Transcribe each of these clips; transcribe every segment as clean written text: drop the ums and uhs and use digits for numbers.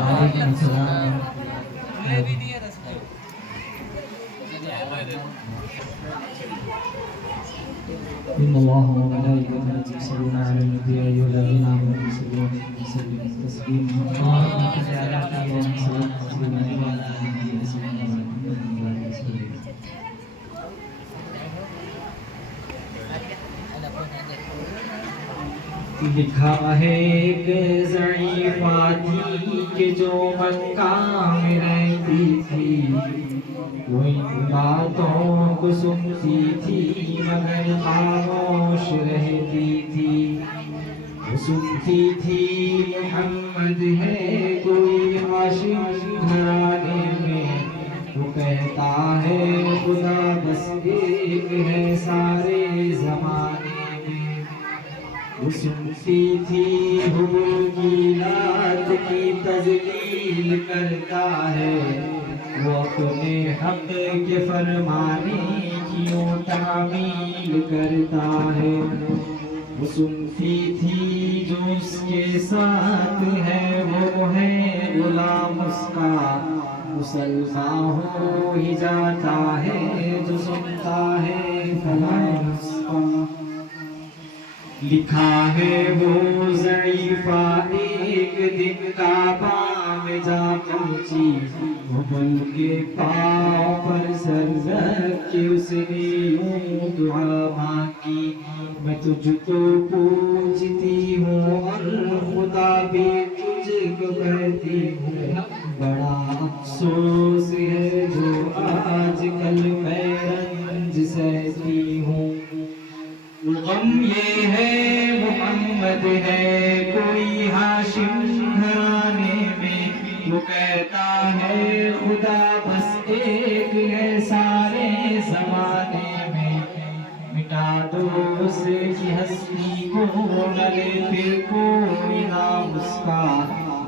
وعلیکم السلام إن الله وملائكته يصلون على النبي يا أيها الذين آمنوا صلوا عليه وسلموا تسليما اللهم صل على سيدنا لکھا ہے ایک ضعیفہ تھی کہ جو مکہ میں رہتی تھی، وہ ان باتوں کو سنتی تھی مگر خاموش رہتی تھی۔ وہ سنتی تھی محمد ہے کوئی عاشق گھرانے میں، وہ کہتا ہے خدا بس ایک ہے سارے زمانے میں۔ وہ سنتی تھی حبل کی لات کی تذلیل کرتا ہے، وہ اپنے حق کے فرمانے کی یوں تعمیل کرتا ہے۔ وہ سنتی تھی جو اس کے ساتھ ہے وہ ہے غلام اس کا، مسلمان ہو ہی جاتا ہے جو سنتا ہے کلام اس کا۔ لکھا ہے وہ ضعیفہ ایک دن کعبہ میں جا پہنچی، وہ بل کے پاؤں پر سر رکھ کے اس نے یوں دعا مانگی، میں تجھ کو پوجتی ہوں اور خدا بھی تجھ کو کہتی ہوں، بڑا افسوس ہے جو آج کل میں رنج سہتی ہوں۔ غم یہ ہے محمد ہے کوئی ہاشم گھرانے میں، وہ کہتا ہے خدا بس ایک ہے سارے زمانے میں۔ مٹا دو اس کی ہستی کو نہ لے پھر کوئی نام اس کا،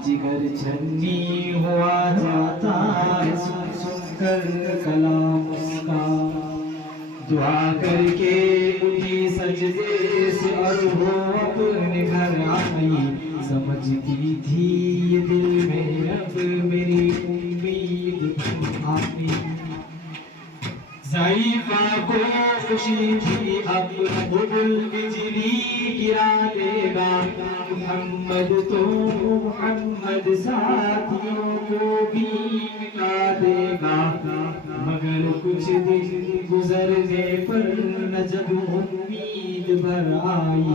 جگر چھنی ہوا جاتا ہے سن سن کر کلام اس کا۔ دعا کر کے اٹھی سجدے سے اور وہ اپنے گھر آئی، سمجھتی تھی یہ دل میں اب میری امید آئی۔ ضعیفہ کو خوشی تھی اب حبل بجلی گرا دے گا، محمد تو محمد ساتھیوں کو بھی مٹا دے گا، مگر کچھ دن گزرنے پر نہ جب امید بھر آئی،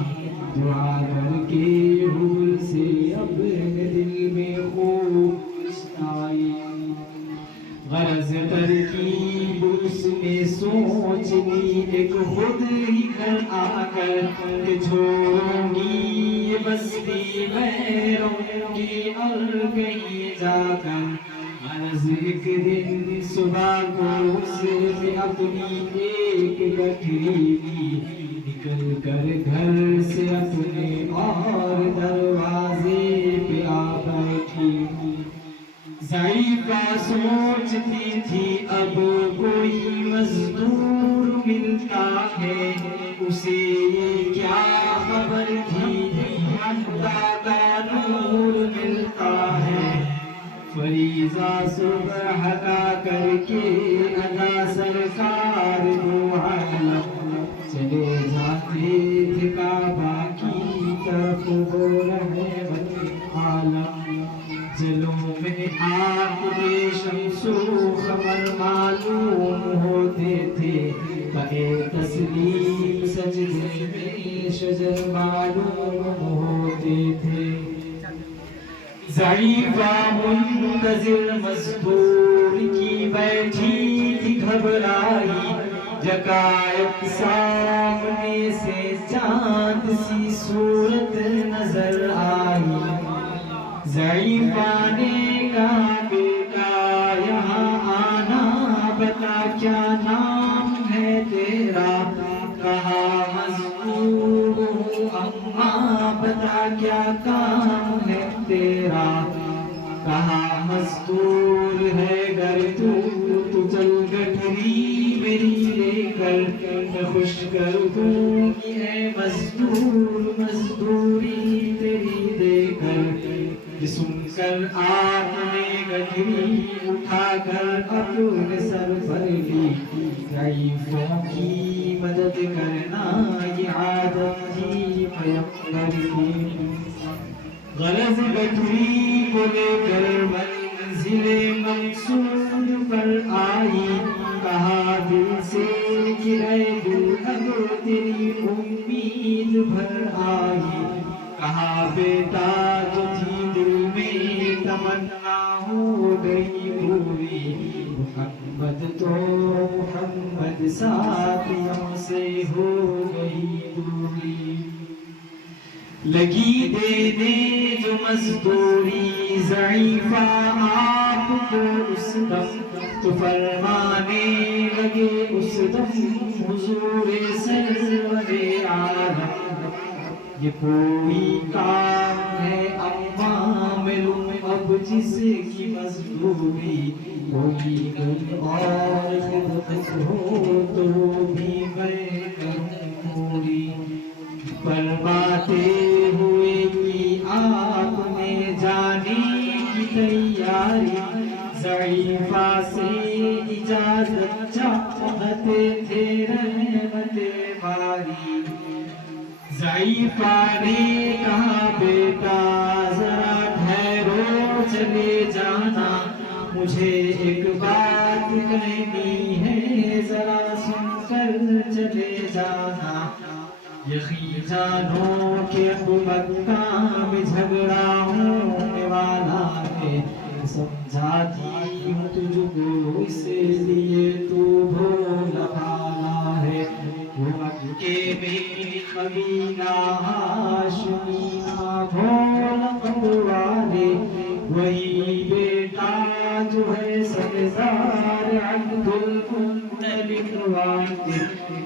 دعا کر کے حبل سے اب دل میں خوف آئی۔ غرض ترکیب اس نے سوچ لی ایک خود ہی گھر آ کر کہ چھوڑوں گی یہ بستی میں رہوں گی اور کہیں جا کر۔ غرض ایک دن صبح کو اس نے اپنی ایک گٹھری لی، نکل کر گھر سے اپنے اور دروازے پہ آ بیٹھی۔ ضعیفہ سوچتی تھی اب کوئی مزدور ملتا ہے، اسے یہ کیا خبر تھی خدا کا نور ملتا ہے۔ فریضہ صبح کا کر کے ادا سرکار دو عالم چلے جاتے تھے کعبہ کی طرف وہ رحمت عالم۔ جلوں میں آگ کے شمس و قمر معلوم ہوتے تھے، پے تسلیم سجدے میں شجر معلوم ہوتے تھے۔ ضعیفہ منتظر مزدور کی بیٹھی تھی گھبرائی، یکایک سامنے سے چاند سی صورت نظر آئی۔ ضعیفہ نے کہا بیٹا یہاں آنا، بتا کیا نام ہے تیرا؟ کہا مزدور ہوں اماں، بتا کیا کام ہے تیرا؟ کہا مزدور ہے گر تو چل گٹھری میری لے کر، میں خوش کر دوں گی ہے مزدور مزدوری تیری دے کر۔ سن کر آپ نے گٹھری اٹھا کر اپنے سر پر لی، ضعیفوں کی مدد کرنا یہ عادت تھی پیغمبر کی۔ غرض گٹھری کو لے کر منزل مقصود پر آئی، کہا دل سے کہ اے دل اب تیری امید بھر آئی، کہا بیٹا جو تھی دل میں تمنا ہو گئی پوری، محمد تو محمد ساتھیوں سے ہو گئی دوری۔ لگی دینے جو مزدوری ضعیفہ آپ کو اس دم، تو فرمانے لگے اس دم حضور سرور عالم، یہ کوئی کام ہے اما ملوں اب جس کی مزدوری، کوئی گل اور خدمت ہو تو بھی میں کروں پوری۔ فرماتے ہوئے کی آپ نے جانے کی تیاری، ضعیفہ سے اجازت چاہتے تھے رحمت باری۔ ضعیفہ نے کہا بیٹا ذرا ٹھہرو چلے جانا، مجھے ایک بات کہنی ہے ذرا سن کر چلے جانا۔ یقین جانو کہ اب مکہ میں جھگڑا ہونے والا ہے، سمجھاتی ہوں تجھ کو اس لیے تو بھولا بھالا ہے۔ وہ مکے میں قبیلہ ہاشمیہ بھول والے، وہی بیٹا جو ہے سردار عبد المطلب والے،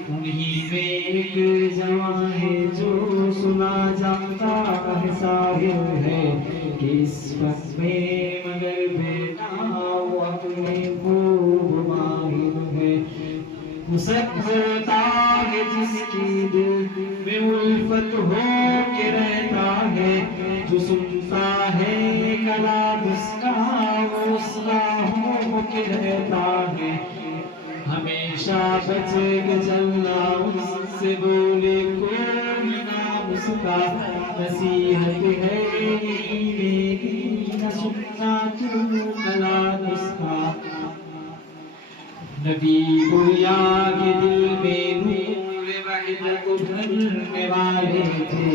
انہی میں ایک جوان ہے جو سنا جاتا ہے ساحر ہے، کہ اس وقت میں مگر بیٹا وہ اپنے خوب ماہر ہے۔ مسکرتا ہے جس کی دل میں الفت ہو کے رہتا ہے، جو سنتا ہے کلام اس کا وہ اس کا ہو کے رہتا ہے۔ ہمیشہ بچ کے چلنا اس سے بولے کوئی نام اس کا، نصیحت ہے یہی میری نہ سننا تو کلام اس کا۔ نبی گویا کے دل میں نور وحدت بھرنے والے تھے،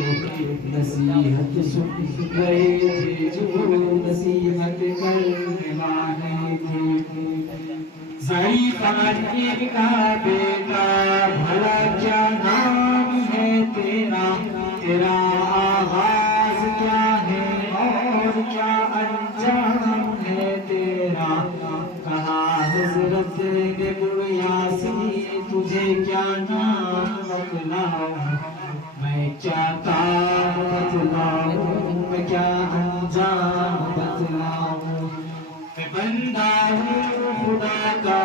نصیحت سن رہے تھے جو نصیحت کرنے والے تھے۔ ضعیفہ نے کہا بیٹا بھلا کیا نام ہے تیرا، تیرا آغاز کیا ہے اور کیا انجام ہے تیرا؟ کہا حضرت نے گویا سے تجھے کیا نام بتلاؤں، میں کیا کام بتلاؤں، میں کیا انجام بتلاؤں۔ میں بندہ ہوں خدا کا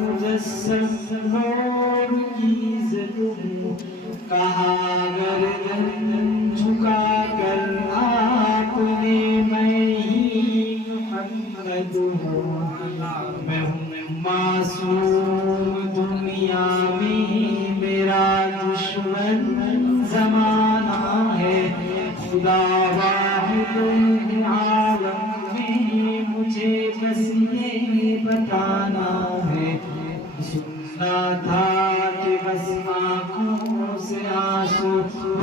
مجسم نور کی ظلم، کہا گردن جھکا کر آپ نے میں ہی محمد ہوں۔ میں ہوں معصوم دنیا میں میرا دشمن زمانہ ہے، خدا واحد عالم میں مجھے بس یہ بتانا ہے۔ سننا تھا کہ بس آنکھوں سے آنسو ہو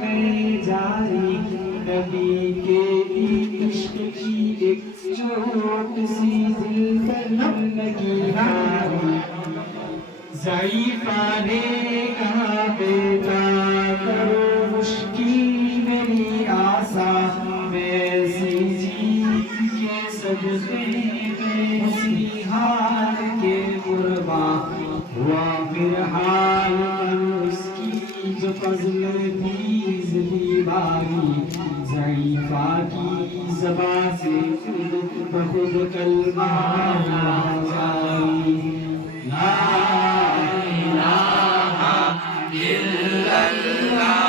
گئے جاری، نبی کے عشق کی ایک چوٹ سی دل پر لگی ہاری۔ ضعیفہ نے کہا بیٹا کرو مشکل میری آسا، میں ایسی جیت کے صدقے میں اسی حال کے قربا، ہوا پھر حال پر اس کی جو فضل تیز بیماری۔ ضعیفہ کی زبان سے خود بخود کلمہ جاری، لا الہ الا اللہ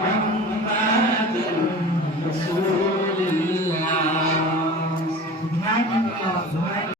محمد رسول سبحان اللہ سبحان